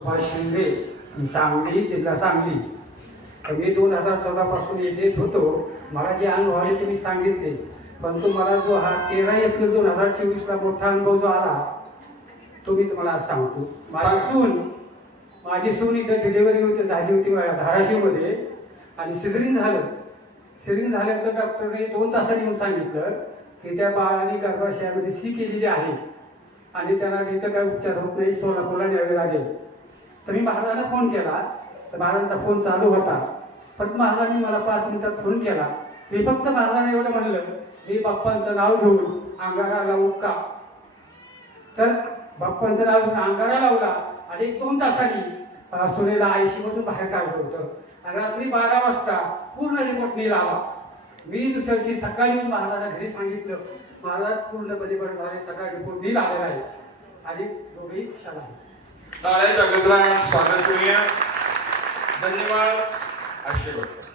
सुभाष शिंदे, सांगली, जिल्हा सांगली. तर मी 2014 पासून येत होतो. मला जे अनुभव आले तुम्ही सांगितले, परंतु मला जो हा 13 एप्रिल 2024ला मोठा अनुभव जो आला तो मी तुम्हाला आज सांगतो. माझी सून इथं डिलिव्हरी झाली होती धाराशिवमध्ये आणि सिझरिंग झाल्यानंतर डॉक्टरने 2 तासांनी येऊन सांगितलं की त्या बाळाने गर्भाशयामध्ये सी केलेली आहे आणि त्याला इथं काही उपचार होत नाही, सोलापूरला न्यावे लागेल. तर मी महाराजांना फोन केला, तर महाराजांचा फोन चालू होता. पण महाराजांनी मला 5 मिनिटात फोन केला. मी फक्त महाराजांना एवढं म्हणलं, मी बाप्पांचं नाव घेऊन अंगारा लावू का? तर बाप्पांचं नाव घेऊन अंगारा लावला आणि 2 तासांनी सुनेला आयसीयूमधून बाहेर काढलं होतं. आणि रात्री 12 वाजता पूर्ण रिपोर्ट नील आला. मी दुसऱ्या दिवशी सकाळी येऊन महाराजांना घरी सांगितलं, महाराज पूर्णपणे बरं झाले, सगळा रिपोर्ट नील आलेला आहे आणि दोघेही खुशाल आहे. टाळ्याच्या गजरात स्वागत करूया. धन्यवाद. आशीर्वाद.